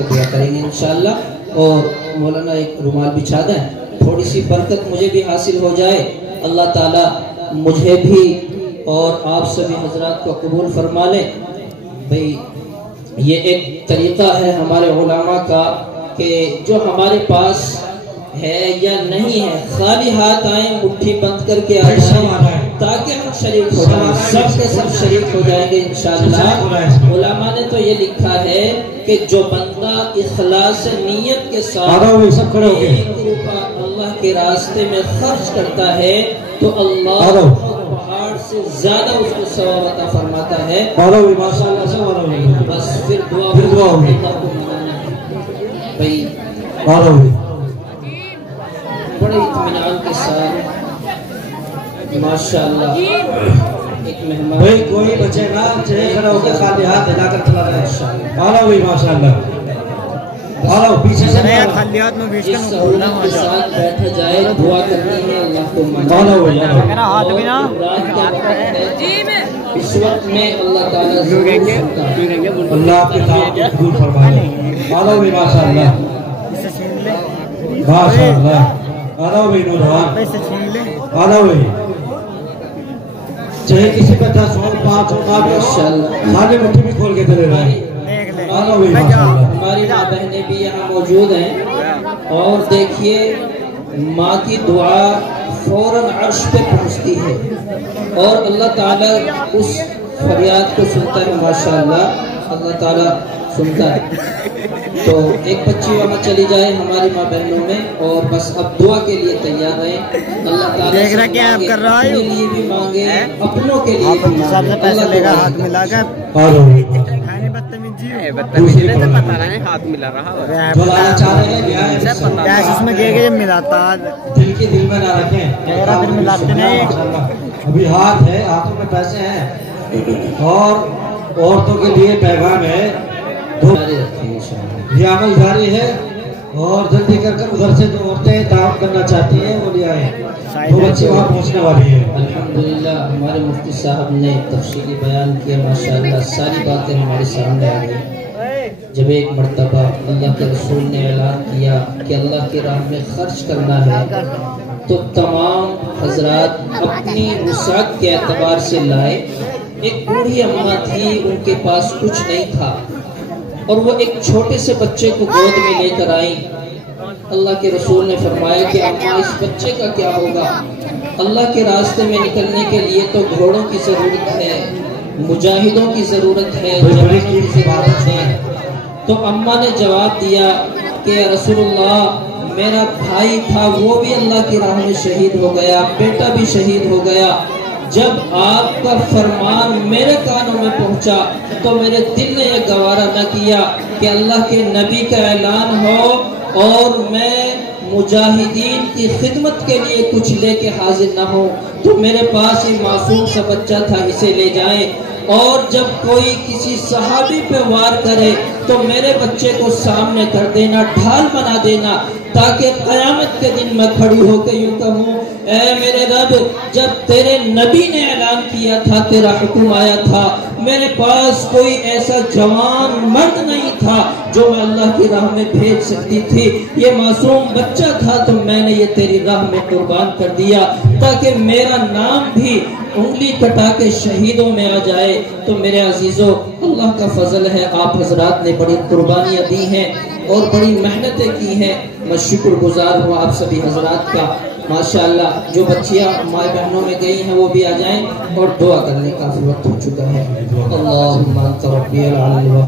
تو دعا کریں گے انشاءاللہ. اور مولانا ایک رومال بچھا دیں, تھوڑی سی برکت مجھے بھی حاصل ہو جائے. اللہ تعالیٰ مجھے بھی اور آپ سبھی حضرات کو قبول فرما لے. بھئی یہ ایک طریقہ ہے ہمارے علماء کا کہ جو ہمارے پاس ہے یا نہیں ہے, خالی ہاتھ آئیں, مٹھی بند کر کے آ جائیں تاکہ ہم شریک ہو جائیں. سب کے سب شریک ہو جائیں گے انشاءاللہ. علماء نے تو یہ لکھا ہے کہ جو بندہ اخلاص نیت کے ساتھ ایک روپیہ اللہ کے راستے میں خرچ کرتا ہے تو اللہ پہاڑ سے زیادہ اس کو ثواب عطا فرماتا ہے. بس پھر دعا ہوگی بھائی بڑے اطمینان کے ساتھ ماشاءاللہ. ایک مہمان کوئی بچے گا چہرے کھڑا ہو کے خالی ہاتھ ہلا کر چلا رہا ہے. ماشاءاللہ پیچھے سے خالی ہاتھ میں بیچ کے ساتھ بیٹھا جائے, دعا کرنی ہے اللہ کو اس وقت میں اللہ تعالیٰ اللہ آپ کے کام قبول فرمائے. ماشاءاللہ چاہے کسی پہ 10 ہو 5 ہو خالی مٹھی بھی کھول کے دے رہا ہے. ہماری ماں بہنیں بھی یہاں موجود ہیں اور دیکھیے ماں کی دعا فوراً عرش پہ پہنچتی ہے اور اللہ تعالیٰ اس فریاد کو سنتا ہے. ماشاءاللہ اللہ تعالیٰ سنتا ہے. تو ایک بچی وہاں چلی جائے ہماری ماں بہنوں میں, اور بس اب دعا کے لیے تیار رہیں. اللہ تعالیٰ سے مانگے, اپنے لیے بھی مانگے, اپنوں کے لیے بھی مانگے. سب سے پیسے لے گا ہاتھ ملا کر ہاتھ ملا رہا اس میں گئے ملاتا دل کے دل میں نہ رکھیں. ملاتے نہیں, ابھی ہاتھ ہے, ہاتھوں میں پیسے ہیں اور عورتوں کے لیے پیغام ہے. یہ عمل جاری ہے اور جلدی کر ادھر سے جو عورتیں دعوت کرنا چاہتی ہیں وہ لے آئیں. وہ بچے وہاں پہنچنے والی ہے. الحمدللہ ہمارے مفتی صاحب نے تفصیلی بیان کیا. ماشاءاللہ ساری باتیں ہمارے سامنے آ گئی. جب ایک مرتبہ اللہ کے رسول نے اعلان کیا کہ اللہ کی راہ میں خرچ کرنا ہے تو تمام حضرات اپنی وسعت کے اعتبار سے لائے. ایک بوڑھی اماں تھی, ان کے پاس کچھ نہیں تھا اور وہ ایک چھوٹے سے بچے کو گود میں لے کر آئیں. اللہ کے رسول نے فرمایا کہ اماں اس بچے کا کیا ہوگا؟ اللہ کے راستے میں نکلنے کے لیے تو گھوڑوں کی ضرورت ہے, مجاہدوں کی ضرورت ہے, جوانوں کی ضرورت ہے. تو اماں نے جواب دیا کہ یا رسول اللہ میرا بھائی تھا وہ بھی اللہ کی راہ میں شہید ہو گیا, بیٹا بھی شہید ہو گیا. جب آپ کا فرمان میرے کانوں میں پہنچا تو میرے دل نے یہ گوارا نہ کیا کہ اللہ کے نبی کا اعلان ہو اور میں مجاہدین کی خدمت کے لیے کچھ لے کے حاضر نہ ہوں. تو میرے پاس یہ معصوم سا بچہ تھا, اسے لے جائیں اور جب کوئی کسی صحابی پہ وار کرے تو میرے بچے کو سامنے کر دینا, ڈھال بنا دینا, تاکہ قیامت کے دن میں کھڑی ہو کے یوں کہوں اے میرے رب جب تیرے نبی نے اعلان کیا تھا, تیرا حکم آیا تھا, میرے پاس کوئی ایسا جوان مرد نہیں تھا جو میں اللہ کی راہ میں بھیج سکتی تھی. یہ معصوم بچہ تھا تو میں نے یہ تیری راہ میں قربان کر دیا تاکہ میرا نام بھی انگلی کٹا کے شہیدوں میں آ جائے. تو میرے عزیزوں اللہ کا فضل ہے, آپ حضرات نے بڑی قربانیاں دی ہیں اور بڑی محنتیں کی ہیں. میں شکر گزار ہوں آپ سبھی حضرات کا. ماشاءاللہ جو بچیاں ماں بہنوں میں گئی ہیں وہ بھی آ جائیں اور دعا کرنے کا کافی وقت ہو چکا ہے. اللہم انت ربی العلی